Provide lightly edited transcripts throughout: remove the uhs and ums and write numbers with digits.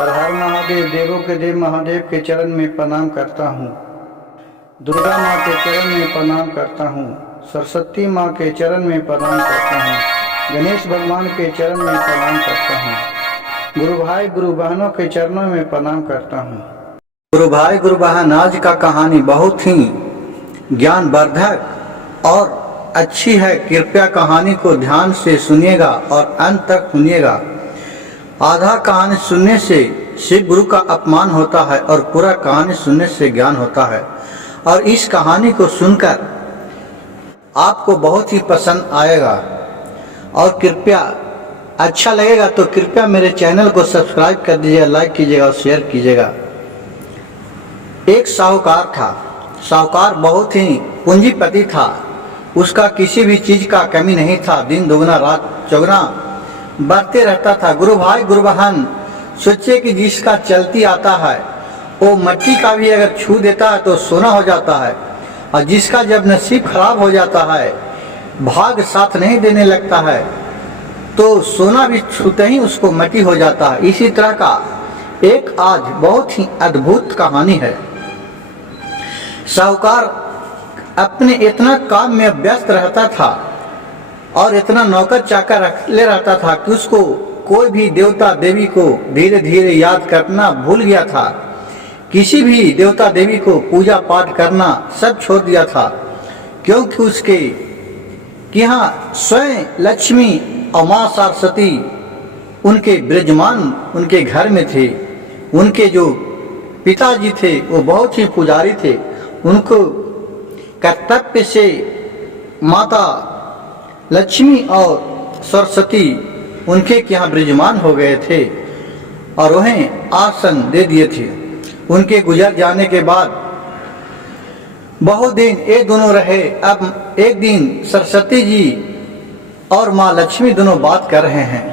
हर हर महादेव, देवों के देव महादेव के चरण में प्रणाम करता हूँ। दुर्गा माँ के चरण में प्रणाम करता हूँ। सरस्वती माँ के चरण में प्रणाम करता हूँ। गणेश भगवान के चरण में प्रणाम करता हूँ। गुरु भाई गुरु बहनों के चरणों में प्रणाम करता हूँ। गुरु भाई गुरु बहन, आज का कहानी बहुत ही ज्ञानवर्धक और अच्छी है। कृपया कहानी को ध्यान से सुनिएगा और अंत तक सुनिएगा। आधा कहानी सुनने से शिव गुरु का अपमान होता है और पूरा कहानी सुनने से ज्ञान होता है। और इस कहानी को सुनकर आपको बहुत ही पसंद आएगा और कृपया अच्छा लगेगा तो कृपया मेरे चैनल को सब्सक्राइब कर दीजिएगा, लाइक कीजिएगा और शेयर कीजिएगा। एक साहूकार था। साहूकार बहुत ही पूंजीपति था। उसका किसी भी चीज का कमी नहीं था। दिन दुगना रात चौगुना बढ़ते रहता था। गुरु भाई गुरु बहन, सोचे कि जिसका चलती आता है वो मट्टी का भी अगर छू देता है तो सोना हो जाता है, और जिसका जब नसीब खराब हो जाता है, भाग साथ नहीं देने लगता है, तो सोना भी छूते ही उसको मट्टी हो जाता है। इसी तरह का एक आज बहुत ही अद्भुत कहानी है। साहूकार अपने इतना काम में व्यस्त रहता था और इतना नौकर चाकर रख ले रहता था कि उसको कोई भी देवता देवी को धीरे धीरे याद करना भूल गया था। किसी भी देवता देवी को पूजा पाठ करना सब छोड़ दिया था, क्योंकि उसके यहाँ स्वयं लक्ष्मी और माँ सरस्वती उनके विराजमान उनके घर में थे। उनके जो पिताजी थे वो बहुत ही पुजारी थे। उनको कर्तव्य से माता लक्ष्मी और सरस्वती उनके यहाँ विराजमान हो गए थे और उन्हें आसन दे दिए थे। उनके गुजर जाने के बाद बहुत दिन ये दोनों रहे। अब एक दिन सरस्वती जी और माँ लक्ष्मी दोनों बात कर रहे हैं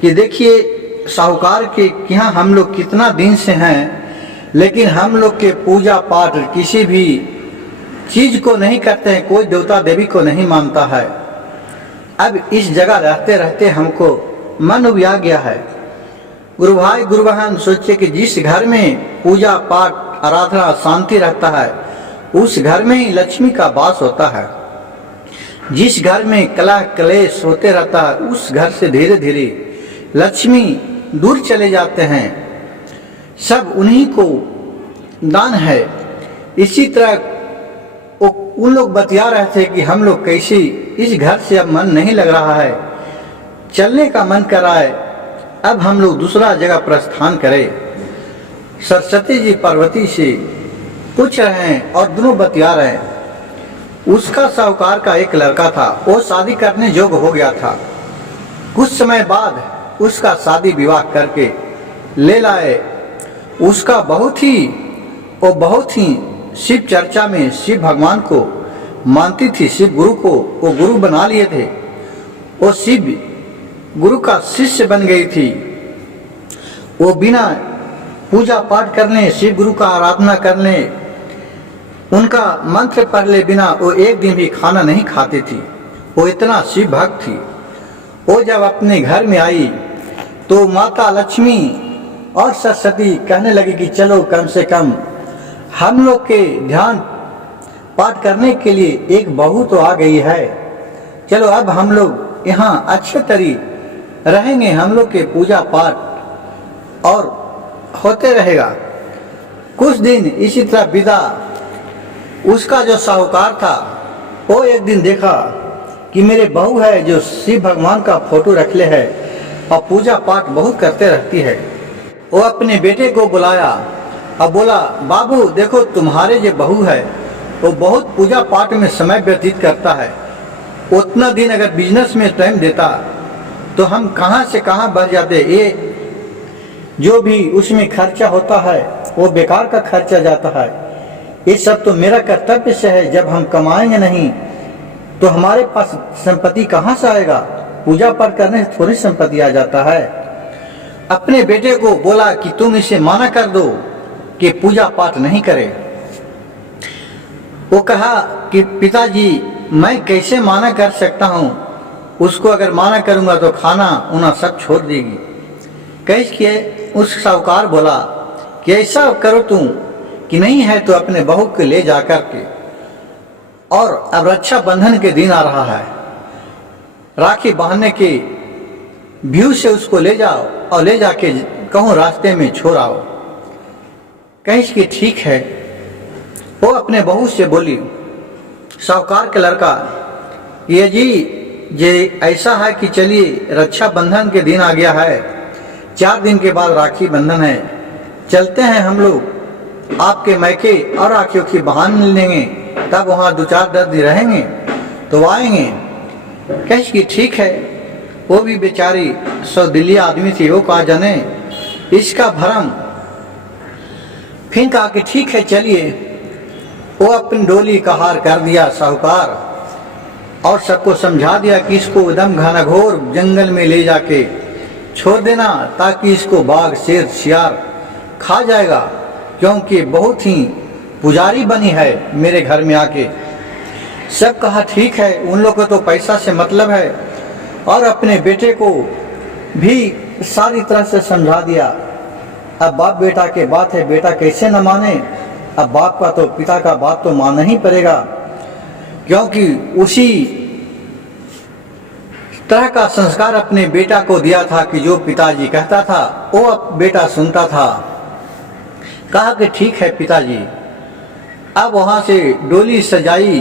कि देखिए, साहूकार के यहाँ हम लोग कितना दिन से हैं, लेकिन हम लोग के पूजा पाठ किसी भी चीज को नहीं करते हैं, कोई देवता देवी को नहीं मानता है। अब इस जगह रहते रहते हमको मन उबिया गया है। गुरु भाई गुरु बहन, सोचे कि जिस घर में पूजा पाठ आराधना शांति रहता है, उस घर में ही लक्ष्मी का वास होता है। जिस घर में कलह क्लेश होते रहता है, उस घर से धीरे धीरे लक्ष्मी दूर चले जाते हैं। सब उन्हीं को दान है। इसी तरह उन लोग बतिया रहे थे कि हम लोग कैसे इस घर से अब मन नहीं लग रहा है, चलने का मन कर रहा है, अब हम लोग दूसरा जगह प्रस्थान करें। सरस्वती जी पार्वती से पूछ रहे हैं और दोनों बतिया रहे हैं। उसका साहूकार का एक लड़का था, वो शादी करने योग्य हो गया था। कुछ समय बाद उसका शादी विवाह करके ले लाए। उसका बहुत ही शिव चर्चा में शिव भगवान को मानती थी। शिव गुरु को वो गुरु बना लिए थे। वो शिव गुरु का शिष्य बन गई थी। वो बिना पूजा पाठ करने, शिव गुरु का आराधना करने, उनका मंत्र पढ़ ले बिना वो एक दिन भी खाना नहीं खाती थी। वो इतना शिव भक्त थी। वो जब अपने घर में आई तो माता लक्ष्मी और सरस्वती कहने लगी कि चलो कम से कम हम लोग के ध्यान पाठ करने के लिए एक बहू तो आ गई है। चलो अब हम लोग यहाँ अच्छे तरीके रहेंगे, हम लोग के पूजा पाठ और होते रहेगा। कुछ दिन इसी तरह बिता। उसका जो साहूकार था वो एक दिन देखा कि मेरे बहू है जो शिव भगवान का फोटो रख ले है और पूजा पाठ बहुत करते रहती है। वो अपने बेटे को बुलाया और बोला, बाबू देखो, तुम्हारे जो बहू है वो बहुत पूजा पाठ में समय व्यतीत करता है। उतना दिन अगर बिजनेस में टाइम देता तो हम कहाँ से कहाँ बढ़ जाते। ये जो भी उसमें खर्चा होता है वो बेकार का खर्चा जाता है। ये सब तो मेरा कर्तव्य से है। जब हम कमाएंगे नहीं तो हमारे पास संपत्ति कहाँ से आएगा। पूजा पाठ करने से थोड़ी संपत्ति आ जाता है। अपने बेटे को बोला कि तुम इसे माना कर दो कि पूजा पाठ नहीं करे। वो कहा कि पिताजी, मैं कैसे माना कर सकता हूँ, उसको अगर माना करूंगा तो खाना उना सब छोड़ देगी। कैसे किए उस साहूकार बोला कि ऐसा करो तुम कि नहीं है तो अपने बहू को ले जा कर के, और अब रक्षाबंधन के दिन आ रहा है, राखी बांधने के व्यू से उसको ले जाओ और ले जाके कहूँ रास्ते में छोड़ आओ। कहिस कि ठीक है। वो अपने बहू से बोली, साहूकार के लड़का, ये जी ये ऐसा है कि चलिए रक्षाबंधन के दिन आ गया है, 4 दिन के बाद राखी बंधन है, चलते हैं हम लोग आपके मैके और राखियों की बहान लेंगे, तब वहाँ 2-4 दिन रहेंगे तो आएंगे। कहिस कि ठीक है। वो भी बेचारी सौदिली आदमी थी, वो कहा जाने इसका भरम। फिर कहा कि ठीक है चलिए। वो अपनी डोली का हार कर दिया साहूकार और सबको समझा दिया कि इसको एकदम घनघोर जंगल में ले जाके छोड़ देना, ताकि इसको बाघ शेर शियार खा जाएगा, क्योंकि बहुत ही पुजारी बनी है मेरे घर में आके। सब कहा ठीक है, उन लोग को तो पैसा से मतलब है, और अपने बेटे को भी सारी तरह से समझा दिया। अब बाप बेटा के बात है, बेटा कैसे न माने, अब बाप का तो पिता का बात तो मानना ही पड़ेगा, क्योंकि उसी तरह का संस्कार अपने बेटा को दिया था कि जो पिताजी कहता था वो अब बेटा सुनता था। कहा कि ठीक है पिताजी। अब वहाँ से डोली सजाई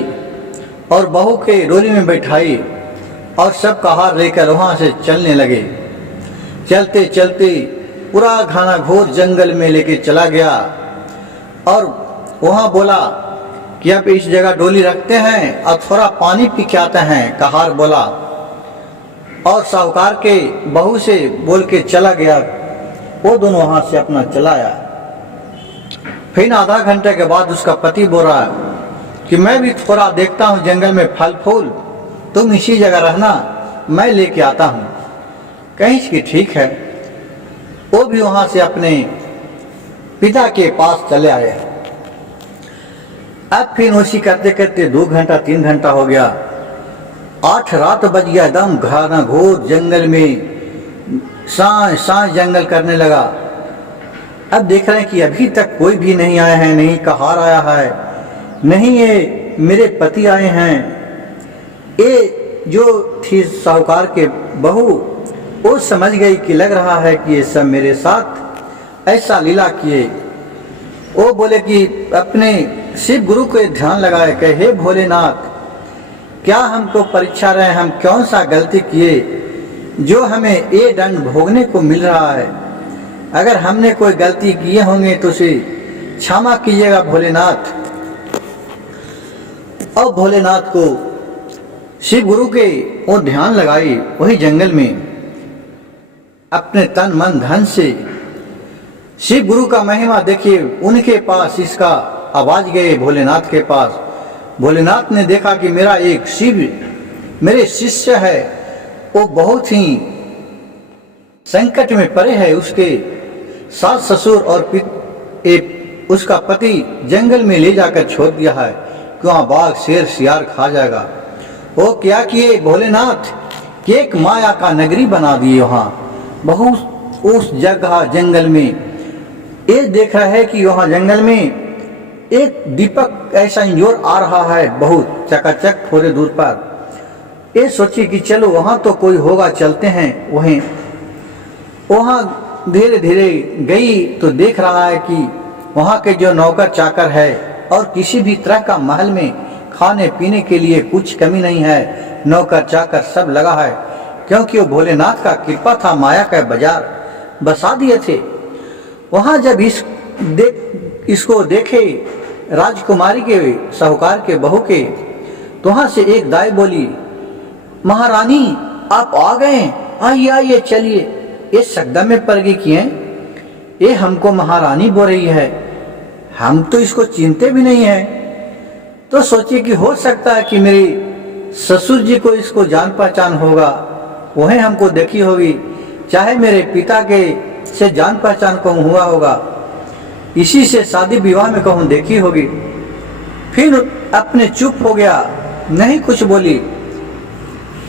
और बहू के डोली में बैठाई और सब का हार लेकर वहाँ से चलने लगे। चलते चलते पूरा घना-घोर जंगल में लेके चला गया और वहाँ बोला कि अब इस जगह डोली रखते हैं और थोड़ा पानी पी के आते हैं, कहार बोला। और साहूकार के बहू से बोल के चला गया। वो दोनों वहाँ से अपना चलाया। फिर आधा घंटे के बाद उसका पति बोल रहा है कि मैं भी थोड़ा देखता हूँ जंगल में फल फूल, तुम इसी जगह रहना, मैं लेके आता हूँ। कहीं कि ठीक है। वो भी वहाँ से अपने पिता के पास चले आए। अब फिर उसी करते करते 2 घंटा 3 घंटा हो गया, 8 रात बज गया। एकदम घना घोर जंगल में सांस जंगल करने लगा। अब देख रहे हैं कि अभी तक कोई भी नहीं आया है, नहीं कहार आया है, नहीं ये मेरे पति आए हैं। ये जो थी साहूकार के बहू, वो समझ गई कि लग रहा है कि ये सब मेरे साथ ऐसा लीला किए। वो बोले कि अपने शिव गुरु को ध्यान लगाए, कहे हे भोलेनाथ, क्या हमको परीक्षा रहे, हम कौन सा गलती किए जो हमें ये दंड भोगने को मिल रहा है। अगर हमने कोई गलती किए होंगे तो उसे क्षमा कीजिएगा भोलेनाथ। और भोलेनाथ को शिव गुरु के वो ध्यान लगाई वही जंगल में अपने तन मन धन से। शिव गुरु का महिमा देखिए, उनके पास इसका आवाज गए भोलेनाथ के पास। भोलेनाथ ने देखा कि मेरा एक शिव मेरे शिष्य है, वो बहुत ही संकट में पड़े है। उसके सास ससुर और उसका पति जंगल में ले जाकर छोड़ दिया है कि वहाँ बाघ शेर शियार खा जाएगा। वो क्या किए भोलेनाथ कि एक माया का नगरी बना दिए वहाँ बहुत उस जगह जंगल में। ये देख रहा है कि वहाँ जंगल में एक दीपक ऐसा इंजोर आ रहा है बहुत चकाचक थोड़े दूर पर। ये सोची कि चलो वहाँ तो कोई होगा, चलते हैं वहीं। वहाँ धीरे धीरे गई तो देख रहा है कि वहाँ के जो नौकर चाकर है और किसी भी तरह का महल में खाने पीने के लिए कुछ कमी नहीं है, नौकर चाकर सब लगा है, क्योंकि वो भोलेनाथ का कृपा था, माया का बाजार बसा दिए थे। वहाँ जब इसको देखे राजकुमारी के साहूकार के बहू के, तो वहाँ से एक दाई बोली, महारानी आप आ गए, आइए आइए चलिए। ये सकदम में पड़ गई कि ये हमको महारानी बोल रही है, हम तो इसको चिंते भी नहीं है। तो सोचिए कि हो सकता है कि मेरी ससुर जी को इसको जान पहचान होगा, वही हमको देखी होगी, चाहे मेरे पिता के से जान पहचान को हुआ होगा, इसी से शादी विवाह में कहूँ देखी होगी। फिर अपने चुप हो गया, नहीं कुछ बोली।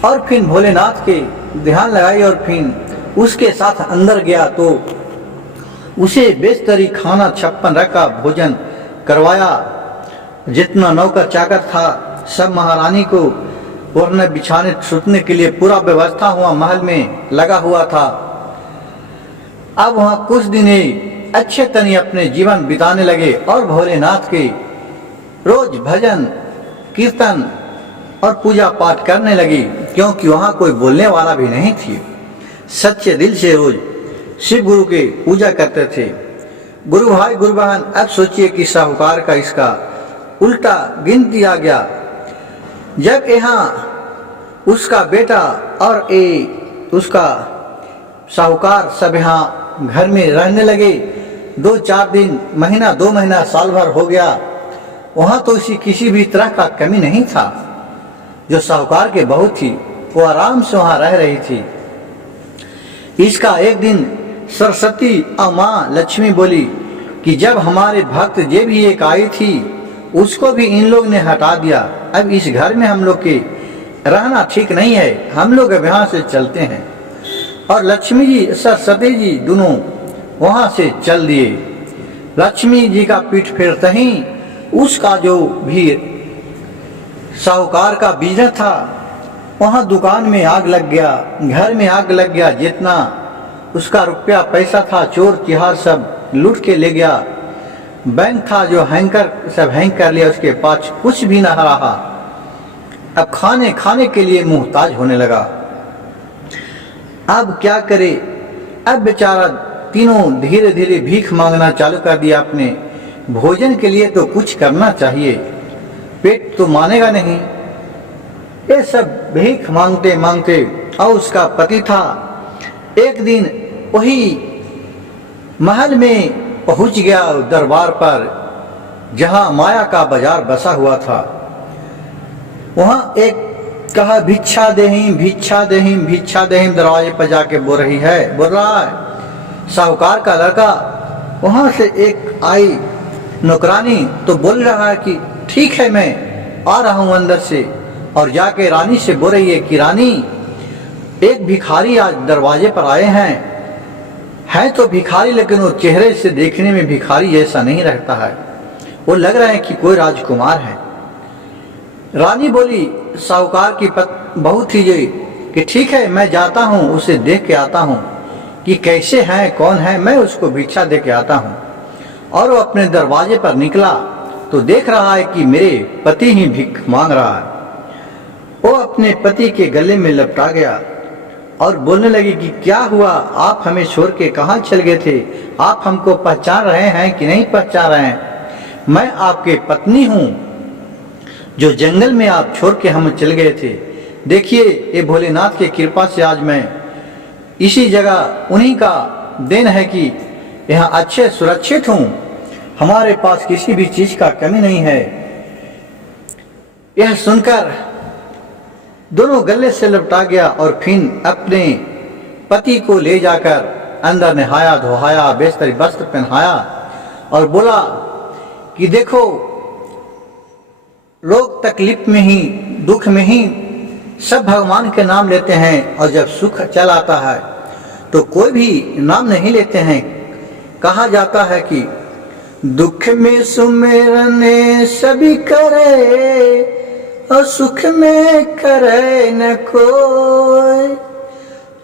और फिर भोलेनाथ के ध्यान लगाई और फिर उसके साथ अंदर गया तो उसे बेस्तरी खाना 56 रका भोजन करवाया। जितना नौकर चाकर था सब महारानी को ओढ़ने बिछाने सुतने के लिए पूरा व्यवस्था हुआ महल में लगा हुआ था। अब वहाँ कुछ दिन अच्छे तनी अपने जीवन बिताने लगे और भोलेनाथ के रोज भजन कीर्तन और पूजा पाठ करने लगी, क्योंकि वहाँ कोई बोलने वाला भी नहीं थी। सच्चे दिल से रोज शिव गुरु की पूजा करते थे। गुरु भाई गुरु बहन, अब सोचिए कि साहूकार का इसका उल्टा गिन दिया गया। जब यहाँ उसका बेटा और उसका साहूकार सब यहाँ घर में रहने लगे, 2-4 दिन, महीना 2 महीना, साल भर हो गया, वहाँ तो उसी किसी भी तरह का कमी नहीं था। जो साहूकार के बहू थी वो आराम से वहाँ रह रही थी। इसका एक दिन सरस्वती और माँ लक्ष्मी बोली कि जब हमारे भक्त जे भी एक आई थी उसको भी इन लोग ने हटा दिया, अब इस घर में हम लोग के रहना ठीक नहीं है, हम लोग अब यहाँ से चलते हैं। और लक्ष्मी जी सरस्वती जी दोनों वहाँ से चल दिए। लक्ष्मी जी का पीठ फेरते ही उसका जो भी साहूकार का बिजनेस था वहाँ दुकान में आग लग गया, घर में आग लग गया। जितना उसका रुपया पैसा था चोर चिहार सब लूट के ले गया। बैंक था जो हैंकर सब हैंग कर लिया, उसके पास कुछ भी न रहा। अब खाने के लिए मुहताज होने लगा। अब क्या करे, अब बेचारा तीनों धीरे धीरे भीख मांगना चालू कर दिया। अपने भोजन के लिए तो कुछ करना चाहिए, पेट तो मानेगा नहीं। ये सब भीख मांगते मांगते, और उसका पति था एक दिन वही महल में पहुंच गया दरबार पर जहां माया का बाजार बसा हुआ था। वहां एक कहा भिक्षा देहिं भिक्षा देहिं भिक्षा देहिं, दरवाजे पर जाके बोल रहा है। साहूकार का लड़का वहां से एक आई नौकरानी तो बोल रहा है कि ठीक है मैं आ रहा हूं अंदर से, और जाके रानी से बोल रही है कि रानी एक भिखारी आज दरवाजे पर आए हैं तो भिखारी, लेकिन वो चेहरे से देखने में भिखारी जैसा नहीं रहता है, वो लग रहा है कि कोई राजकुमार है। रानी बोली साहूकार की बहू थी जी कि ठीक है मैं जाता हूँ, उसे देख के आता हूँ कि कैसे हैं कौन है, मैं उसको भिक्षा दे के आता हूँ। और वो अपने दरवाजे पर निकला तो देख रहा है कि मेरे पति ही भीख मांग रहा है। वो अपने पति के गले में लपटा गया और बोलने लगी कि क्या हुआ, आप हमें छोड़ के कहाँ चल गए थे, आप हमको पहचान रहे हैं कि नहीं पहचान रहे हैं? मैं आपके पत्नी हूँ जो जंगल में आप छोड़ के हम चल गए थे। देखिए ये भोलेनाथ की कृपा से आज मैं इसी जगह, उन्हीं का देन है कि यहाँ अच्छे सुरक्षित हूँ, हमारे पास किसी भी चीज का कमी नहीं है। यह सुनकर दोनों गले से लपटा गया और फिर अपने पति को ले जाकर अंदर नहाया धोहाया, बेस्तरी वस्त्र पहनाया और बोला कि देखो लोग तकलीफ में ही दुख में ही सब भगवान के नाम लेते हैं, और जब सुख चल आता है तो कोई भी नाम नहीं लेते हैं। कहा जाता है कि दुख में सुमिरने सभी करे और सुख में करे न कोई,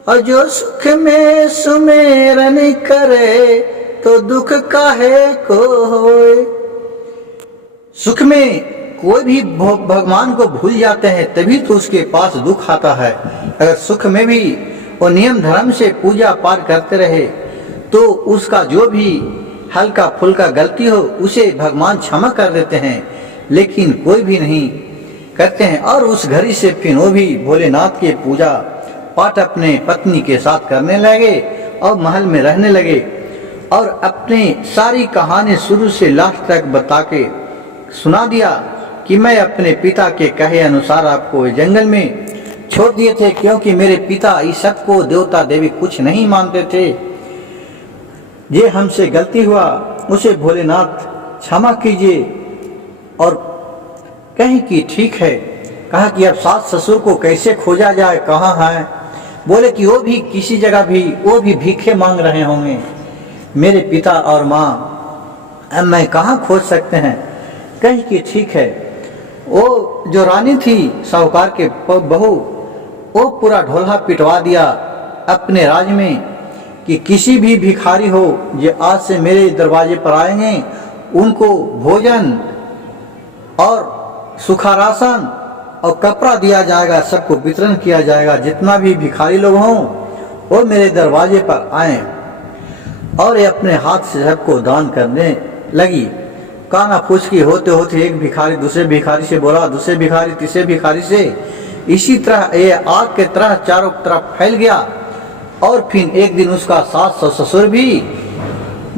और जो सुख में सुमिरन करे तो दुख काहे कोई। सुख में कोई भी भगवान को भूल जाते हैं तभी तो उसके पास दुख आता है। अगर सुख में भी वो नियम धर्म से पूजा पाठ करते रहे तो उसका जो भी हल्का फुल्का गलती हो उसे भगवान क्षमा कर देते हैं, लेकिन कोई भी नहीं करते हैं। और उस घड़ी से फिर वो भी भोलेनाथ के पूजा पाठ अपने पत्नी के साथ करने लगे और महल में रहने लगे, और अपनी सारी कहानी शुरू से लास्ट तक बता के सुना दिया कि मैं अपने पिता के कहे अनुसार आपको जंगल में छोड़ दिए थे, क्योंकि मेरे पिता इस सब को देवता देवी कुछ नहीं मानते थे। ये हमसे गलती हुआ, उसे भोलेनाथ क्षमा कीजिए। और कहीं कि ठीक है। कहा कि अब सास ससुर को कैसे खोजा जाए, कहाँ है? बोले कि वो भी किसी जगह भी वो भी भीखे मांग रहे होंगे। मेरे पिता और माँ अब मैं कहाँ खोज सकते हैं। कही कि ठीक है। वो जो रानी थी साहूकार के बहू, वो पूरा ढोलहा पिटवा दिया अपने राज में कि किसी भी भिखारी हो जो आज से मेरे दरवाजे पर आएंगे उनको भोजन और सूखा राशन और कपड़ा दिया जाएगा, सबको वितरण किया जाएगा। जितना भी भिखारी लोग हों वो मेरे दरवाजे पर आए। और ये अपने हाथ से सबको दान करने लगी। काना फूसकी होते होते एक भिखारी दूसरे भिखारी से बोला, दूसरे भिखारी तीसरे भिखारी से, इसी तरह ये आग के तरह चारों तरफ फैल गया। और फिर एक दिन उसका सास और ससुर भी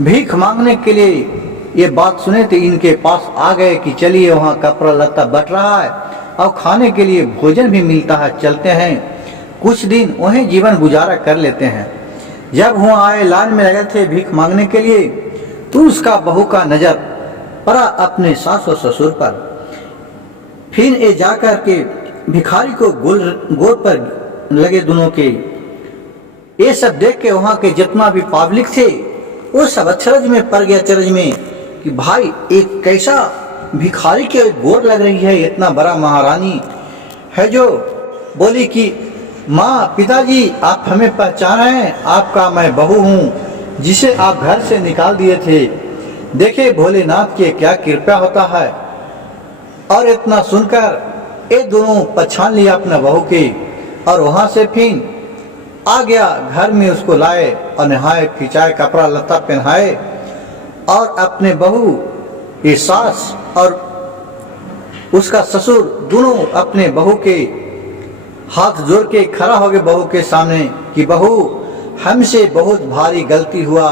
भीख मांगने के लिए ये बात सुने थे, इनके पास आ गए कि चलिए वहाँ कपड़ा लत्ता बट रहा है और खाने के लिए भोजन भी मिलता है, चलते हैं कुछ दिन वहीं जीवन गुजारा कर लेते हैं। जब वहाँ आए लाइन में लगे थे भीख मांगने के लिए, तो उसका बहू का नजर पड़ा अपने सास और ससुर पर। फिर ये जाकर के भिखारी को गोद पर लगे दोनों के। ये सब देख के वहाँ के जितना भी पब्लिक थे वो सब अचरज में पड़ गया, अचरज में कि भाई एक कैसा भिखारी के गोद लग रही है, इतना बड़ा महारानी है। जो बोली कि माँ पिताजी आप हमें पहचान रहे हैं, आपका मैं बहू हूँ जिसे आप घर से निकाल दिए थे। देखे भोलेनाथ की क्या कृपा होता है। और इतना सुनकर ये दोनों पहचान लिया अपना बहू की और वहाँ से फिर आ गया घर में, उसको लाए और नहाए खिंचाए, कपड़ा लत्ता पहनाए और अपने बहू ये सास और उसका ससुर दोनों अपने बहू के हाथ जोड़ के खड़ा हो गए बहू के सामने कि बहू हमसे बहुत भारी गलती हुआ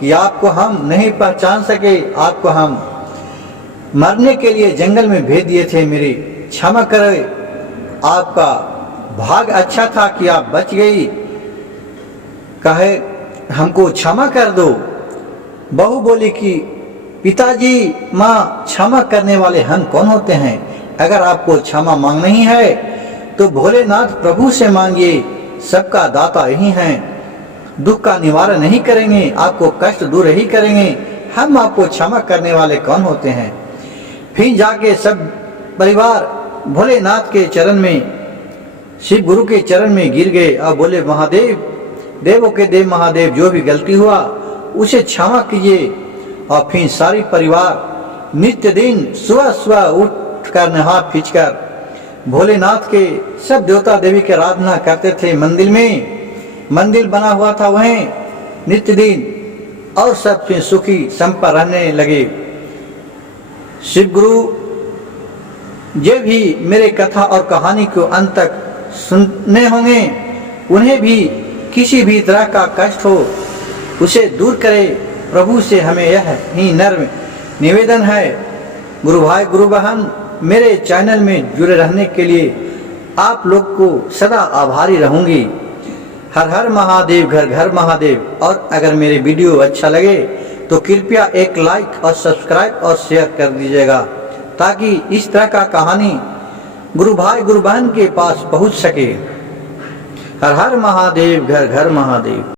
कि आपको हम नहीं पहचान सके, आपको हम मरने के लिए जंगल में भेज दिए थे, मेरी क्षमा करे। आपका भाग अच्छा था कि आप बच गई, कहे हमको क्षमा कर दो। बहू बोली कि पिताजी माँ क्षमा करने वाले हम कौन होते हैं, अगर आपको क्षमा मांगना ही है तो भोलेनाथ प्रभु से मांगिए, सबका दाता यही हैं, दुख का निवारण नहीं करेंगे, आपको कष्ट दूर ही करेंगे, हम आपको क्षमा करने वाले कौन होते हैं। फिर जाके सब परिवार भोलेनाथ के चरण में, शिव गुरु के चरण में गिर गए और बोले महादेव, देवों के देव महादेव, जो भी गलती हुआ उसे क्षमा कीजिए। और फिर सारी परिवार नित्य दिन सुबह सुबह उठ कर नहा खींच कर भोलेनाथ के सब देवता देवी की आराधना करते थे। मंदिर में मंदिर बना हुआ था वहीं नित्य दिन, और सब फिर सुखी संपन्न रहने लगे। शिव गुरु जो भी मेरे कथा और कहानी को अंत तक सुनने होंगे, उन्हें भी किसी भी तरह का कष्ट हो उसे दूर करे। प्रभु से हमें यह ही नर्म निवेदन है। गुरु भाई गुरु बहन, मेरे चैनल में जुड़े रहने के लिए आप लोग को सदा आभारी रहूंगी। हर हर महादेव, घर घर महादेव। और अगर मेरे वीडियो अच्छा लगे तो कृपया एक लाइक और सब्सक्राइब और शेयर कर दीजिएगा, ताकि इस तरह का कहानी गुरु भाई गुरु बहन के पास पहुंच सके। हर हर महादेव, घर घर महादेव।